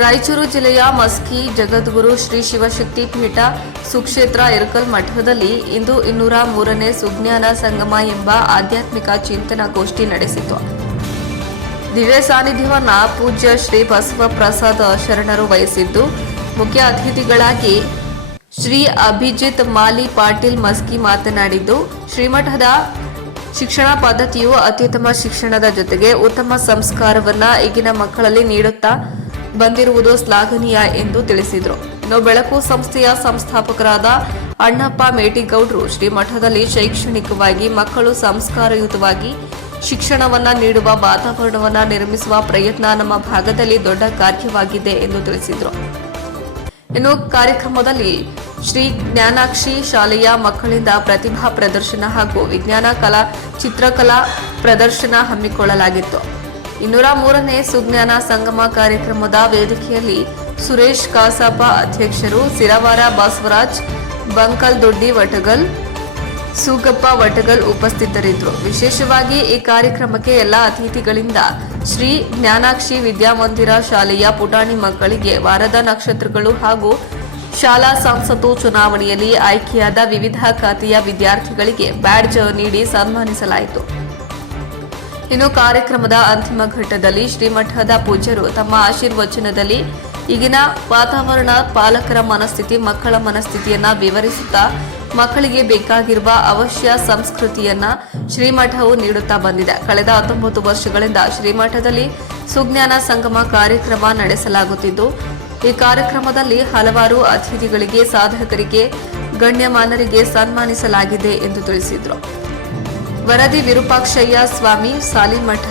ರಾಯಚೂರು ಜಿಲ್ಲೆಯ ಮಸ್ಕಿ, ಜಗದ್ಗುರು, ಶ್ರೀ ಶಿವಶಕ್ತಿ ಪೀಠ, ಸುಕ್ಷೇತ್ರ ಇರ್ಕಲ್ ಮಠದಲ್ಲಿ ಇಂದು ಇನ್ನೂರ ಮೂರನೇ ಸುಜ್ಞಾನ ಸಂಗಮ ಎಂಬ ಆಧ್ಯಾತ್ಮಿಕ ಚಿಂತನಾ ಗೋಷ್ಠಿ ನಡೆಸಿತು. ದಿವ್ಯ ಸಾನ್ನಿಧ್ಯವನ್ನ ಪೂಜ್ಯ ಶ್ರೀ ಬಸವ ಪ್ರಸಾದ ಶರಣರು ವಹಿಸಿದ್ದು, ಮುಖ್ಯ ಅತಿಥಿಗಳಾಗಿ ಶ್ರೀ ಅಭಿಜಿತ್ ಮಾಲಿ ಪಾಟೀಲ್ ಮಸ್ಕಿ ಮಾತನಾಡಿದ್ದು, ಶ್ರೀಮಠದ ಶಿಕ್ಷಣ ಪದ್ಧತಿಯು ಅತ್ಯುತ್ತಮ ಶಿಕ್ಷಣದ ಜೊತೆಗೆ ಉತ್ತಮ ಸಂಸ್ಕಾರವನ್ನ ಈಗಿನ ಮಕ್ಕಳಲ್ಲಿ ನೀಡುತ್ತಾ ಬಂದಿರುವುದು ಶ್ಲಾಘನೀಯ ಎಂದು ತಿಳಿಸಿದರು. ಇನ್ನು ಬೆಳಕು ಸಂಸ್ಥೆಯ ಸಂಸ್ಥಾಪಕರಾದ ಅಣ್ಣಪ್ಪ ಮೇಟಿಗೌಡರು ಶ್ರೀಮಠದಲ್ಲಿ ಶೈಕ್ಷಣಿಕವಾಗಿ ಮಕ್ಕಳು ಸಂಸ್ಕಾರಯುತವಾಗಿ ಶಿಕ್ಷಣವನ್ನ ನೀಡುವ ವಾತಾವರಣವನ್ನ ನಿರ್ಮಿಸುವ ಪ್ರಯತ್ನ ನಮ್ಮ ಭಾಗದಲ್ಲಿ ದೊಡ್ಡ ಕಾರ್ಯವಾಗಿದೆ ಎಂದು ತಿಳಿಸಿದರು. ಇನ್ನು ಕಾರ್ಯಕ್ರಮದಲ್ಲಿ ಶ್ರೀ ಜ್ಞಾನಾಕ್ಷಿ ಶಾಲೆಯ ಮಕ್ಕಳಿಂದ ಪ್ರತಿಭಾ ಪ್ರದರ್ಶನ ಹಾಗೂ ವಿಜ್ಞಾನ ಕಲಾ ಚಿತ್ರಕಲಾ ಪ್ರದರ್ಶನ ಹಮ್ಮಿಕೊಳ್ಳಲಾಗಿತ್ತು. ಇನ್ನೂರ ಮೂರನೇ ಸುಜ್ಞಾನ ಸಂಗಮ ಕಾರ್ಯಕ್ರಮದ ವೇದಿಕೆಯಲ್ಲಿ ಸುರೇಶ್ ಕಾಸಾಪ ಅಧ್ಯಕ್ಷರು ಸಿರವಾರ ಬಸವರಾಜ್, ಬಂಕಲ್ ದೊಡ್ಡಿ ವಟಗಲ್ ಸೂಗಪ್ಪ ವಟಗಲ್ ಉಪಸ್ಥಿತರಿದ್ದರು. ವಿಶೇಷವಾಗಿ ಈ ಕಾರ್ಯಕ್ರಮಕ್ಕೆ ಎಲ್ಲ ಅತಿಥಿಗಳಿಂದ ಶ್ರೀ ಜ್ಞಾನಾಕ್ಷಿ ವಿದ್ಯಾಮಂದಿರ ಶಾಲೆಯ ಪುಟಾಣಿ ಮಕ್ಕಳಿಗೆ ವಾರದ ನಕ್ಷತ್ರಗಳು ಹಾಗೂ ಶಾಲಾ ಸಂಸತ್ತು ಚುನಾವಣೆಯಲ್ಲಿ ಆಯ್ಕೆಯಾದ ವಿವಿಧ ಖಾತೆಯ ವಿದ್ಯಾರ್ಥಿಗಳಿಗೆ ಬ್ಯಾಡ್ಜ್ ನೀಡಿ ಸನ್ಮಾನಿಸಲಾಯಿತು. ಇನ್ನು ಕಾರ್ಯಕ್ರಮದ ಅಂತಿಮ ಘಟ್ಟದಲ್ಲಿ ಶ್ರೀಮಠದ ಪೂಜ್ಯರು ತಮ್ಮ ಆಶೀರ್ವಚನದಲ್ಲಿ ಈಗಿನ ವಾತಾವರಣ ಪಾಲಕರ ಮನಸ್ಥಿತಿ, ಮಕ್ಕಳ ಮನಸ್ಥಿತಿಯನ್ನ ವಿವರಿಸುತ್ತಾ ಮಕ್ಕಳಿಗೆ ಬೇಕಾಗಿರುವ ಅವಶ್ಯ ಸಂಸ್ಕೃತಿಯನ್ನ ಶ್ರೀಮಠವು ನೀಡುತ್ತಾ ಬಂದಿದೆ. ಕಳೆದ ಹತ್ತೊಂಬತ್ತು ವರ್ಷಗಳಿಂದ ಶ್ರೀಮಠದಲ್ಲಿ ಸುಜ್ಞಾನ ಸಂಗಮ ಕಾರ್ಯಕ್ರಮ ನಡೆಸಲಾಗುತ್ತಿದ್ದು, ಈ ಕಾರ್ಯಕ್ರಮದಲ್ಲಿ ಹಲವಾರು ಅತಿಥಿಗಳಿಗೆ, ಸಾಧಕರಿಗೆ ಗಣ್ಯಮಾನರಿಗೆ ಸನ್ಮಾನಿಸಲಾಗಿದೆ ಎಂದು ತಿಳಿಸಿದರು. ವರದಿ ವಿರೂಪಾಕ್ಷಯ್ಯ ಸ್ವಾಮಿ ಸಾಲಿಮಠ